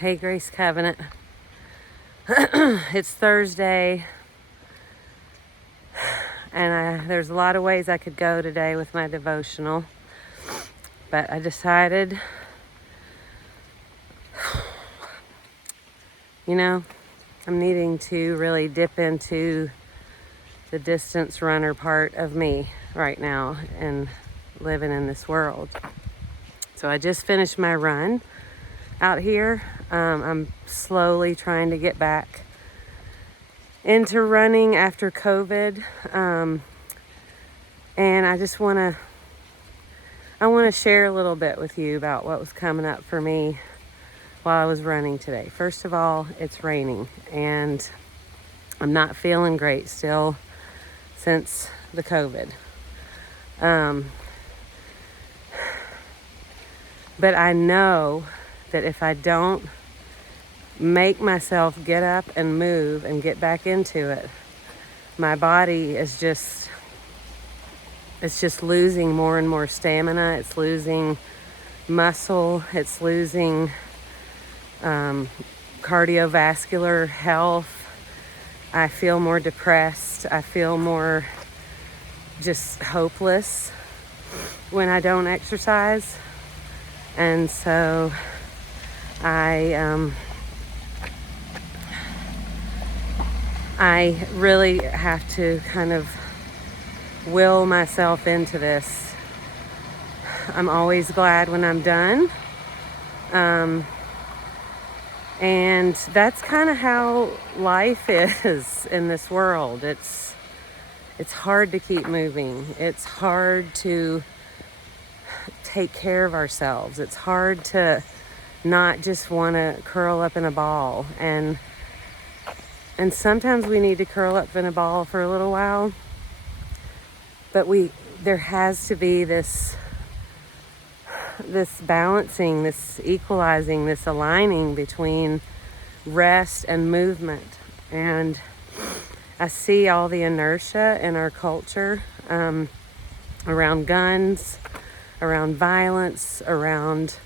Hey, Grace Covenant. It's Thursday, and there's a lot of ways I could go today with my devotional, but I decided, I'm needing to really dip into the distance runner part of me right now and living in this world. So I just finished my run out here. I'm slowly trying to get back into running after COVID. And I just want to share a little bit with you about what was coming up for me while I was running today. First of all, it's raining and I'm not feeling great still since the COVID. But I know that if I don't make myself get up and move and get back into it, my body is just losing more and more stamina. It's losing muscle. It's losing cardiovascular health. I feel more depressed. I feel more just hopeless when I don't exercise. And so I really have to kind of will myself into this. I'm always glad when I'm done. And that's kind of how life is in this world. It's hard to keep moving. It's hard to take care of ourselves. It's hard to not just want to curl up in a ball. And sometimes we need to curl up in a ball for a little while. But there has to be this balancing, this equalizing, this aligning between rest and movement. And I see all the inertia in our culture around guns, around violence, around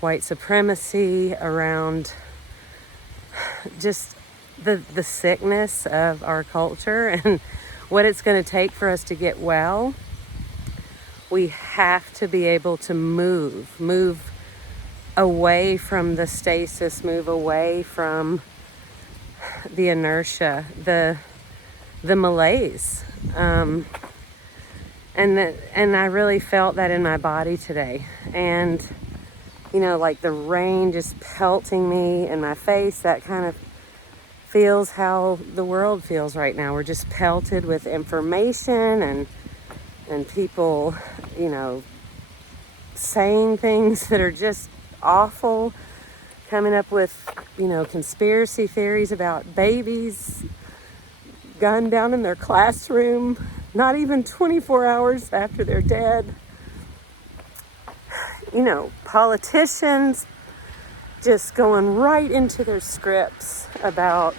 white supremacy, around just the sickness of our culture and what it's going to take for us to get well. We have to be able to move away from the stasis, move away from the inertia, the malaise. And I really felt that in my body today. And, like the rain just pelting me in my face, that kind of feels how the world feels right now. We're just pelted with information and people, saying things that are just awful, coming up with, conspiracy theories about babies gunned down in their classroom, not even 24 hours after they're dead. Politicians just going right into their scripts about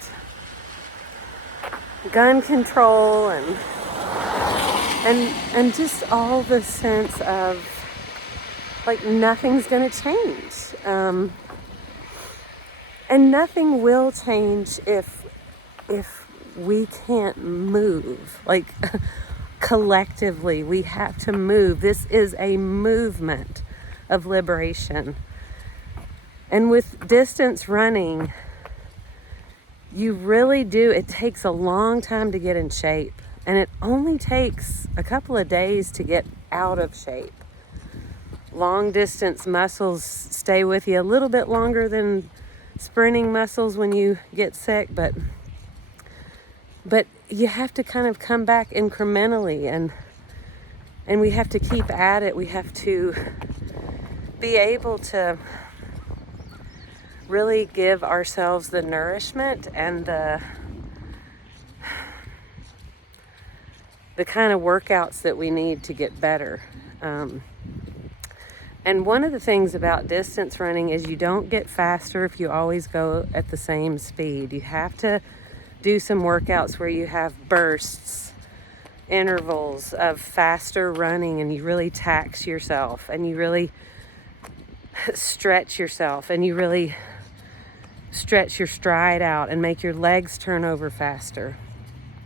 gun control and just all the sense of like nothing's going to change. And nothing will change if we can't move. Like collectively, we have to move. This is a movement of liberation. And with distance running, you really do. It takes a long time to get in shape. And it only takes a couple of days to get out of shape. Long distance muscles stay with you a little bit longer than sprinting muscles when you get sick, but you have to kind of come back incrementally and we have to keep at it. We have to be able to really give ourselves the nourishment and the kind of workouts that we need to get better. And one of the things about distance running is you don't get faster if you always go at the same speed. You have to do some workouts where you have bursts, intervals of faster running, and you really tax yourself and you really stretch yourself and you really stretch your stride out and make your legs turn over faster.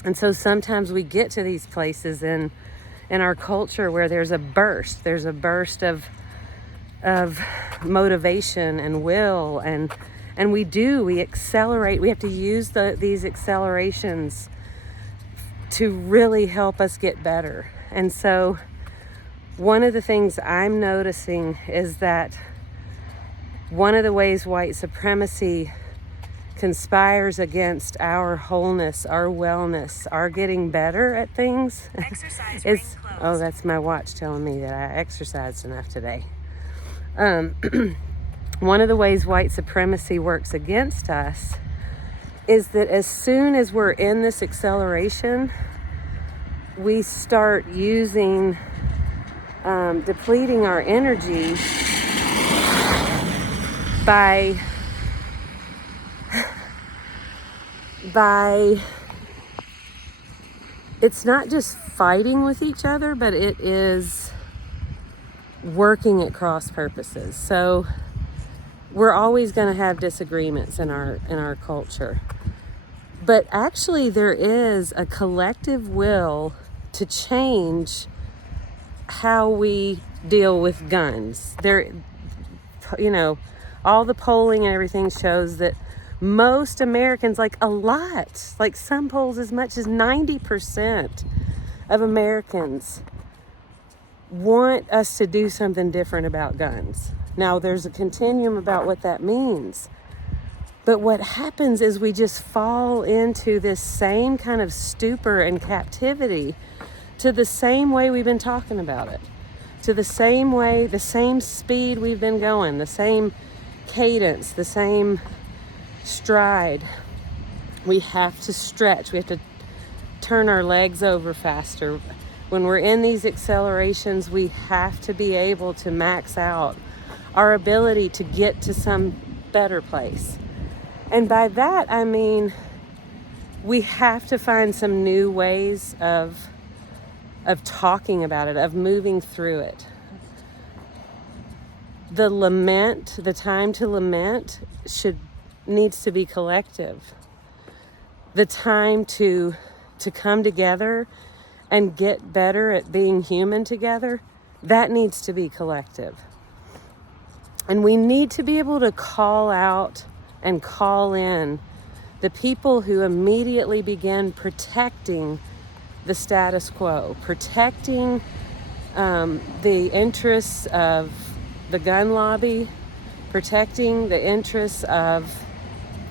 And so sometimes we get to these places in our culture where there's a burst of motivation and will, and we accelerate. We have to use these accelerations to really help us get better. And so one of the things I'm noticing is that one of the ways white supremacy conspires against our wholeness, our wellness, our getting better at things is, oh, that's my watch telling me that I exercised enough today. One of the ways white supremacy works against us is that as soon as we're in this acceleration, we start depleting our energy by it's not just fighting with each other, but it is working at cross purposes. So we're always going to have disagreements in our culture. But actually there is a collective will to change how we deal with guns. All the polling and everything shows that most Americans, like some polls as much as 90% of Americans want us to do something different about guns. Now, there's a continuum about what that means. But what happens is we just fall into this same kind of stupor and captivity to the same way we've been talking about it, to the same way, the same speed we've been going, the same cadence, the same stride. We have to stretch. We have to turn our legs over faster. When we're in these accelerations, we have to be able to max out our ability to get to some better place. And by that, I mean, we have to find some new ways of talking about it, of moving through it. The time to lament needs to be collective. The time to come together and get better at being human together, that needs to be collective. And we need to be able to call out and call in the people who immediately begin protecting the status quo, protecting the interests of the gun lobby, protecting the interests of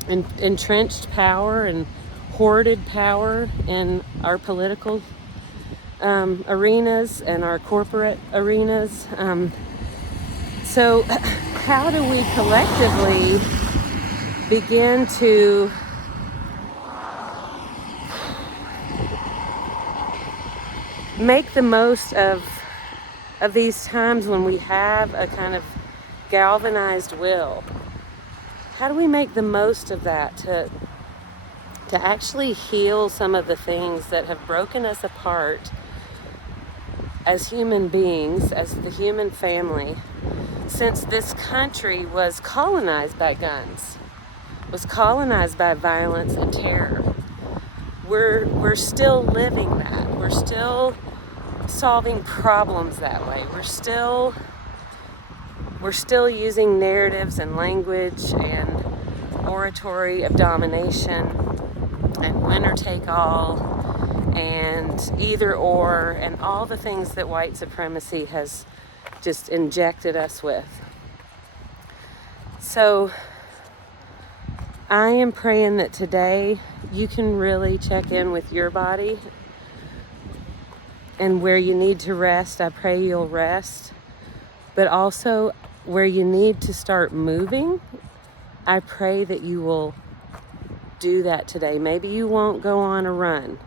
entrenched power and hoarded power in our political arenas and our corporate arenas. So how do we collectively begin to make the most of these times when we have a kind of galvanized will? How do we make the most of that to actually heal some of the things that have broken us apart as human beings, as the human family, since this country was colonized by guns, was colonized by violence and terror? We're still living that. We're still solving problems that way. We're still using narratives and language and oratory of domination and winner take all and either or and all the things that white supremacy has just injected us with. So I am praying that today you can really check in with your body, and where you need to rest, I pray you'll rest. But also where you need to start moving, I pray that you will do that today. Maybe you won't go on a run,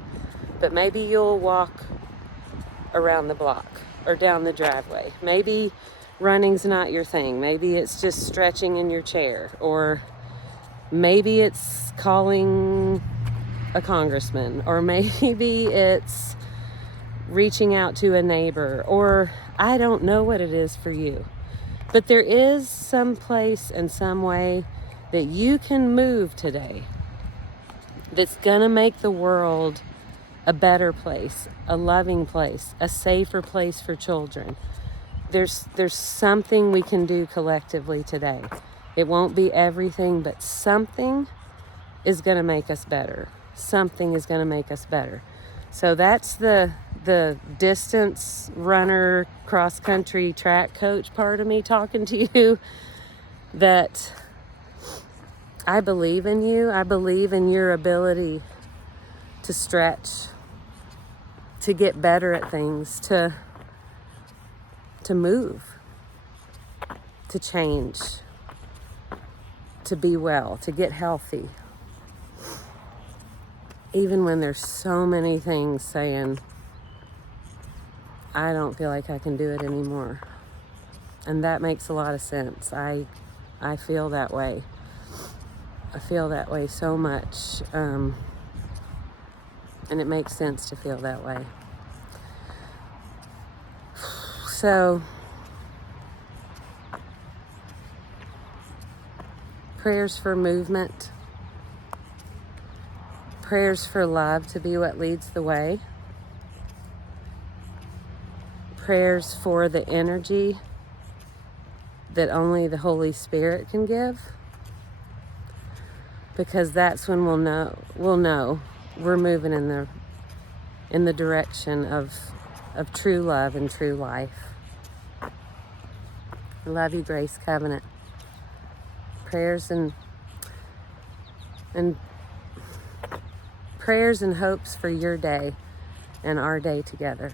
but maybe you'll walk around the block or down the driveway. Maybe running's not your thing. Maybe it's just stretching in your chair, or maybe it's calling a congressman, or maybe it's reaching out to a neighbor, or I don't know what it is for you. But there is some place and some way that you can move today that's going to make the world a better place, a loving place, a safer place for children. There's something we can do collectively today. It won't be everything, but something is going to make us better. Something is going to make us better. So that's the distance runner, cross country track coach part of me talking to you, that I believe in you. I believe in your ability to stretch, to get better at things, to move, to change, to be well, to get healthy. Even when there's so many things saying, I don't feel like I can do it anymore. And that makes a lot of sense. I feel that way. I feel that way so much. And it makes sense to feel that way. So, prayers for movement. Prayers for love to be what leads the way. Prayers for the energy that only the Holy Spirit can give. Because that's when we'll know we're moving in the direction of true love and true life. I love you, Grace Covenant. Prayers and prayers and hopes for your day and our day together.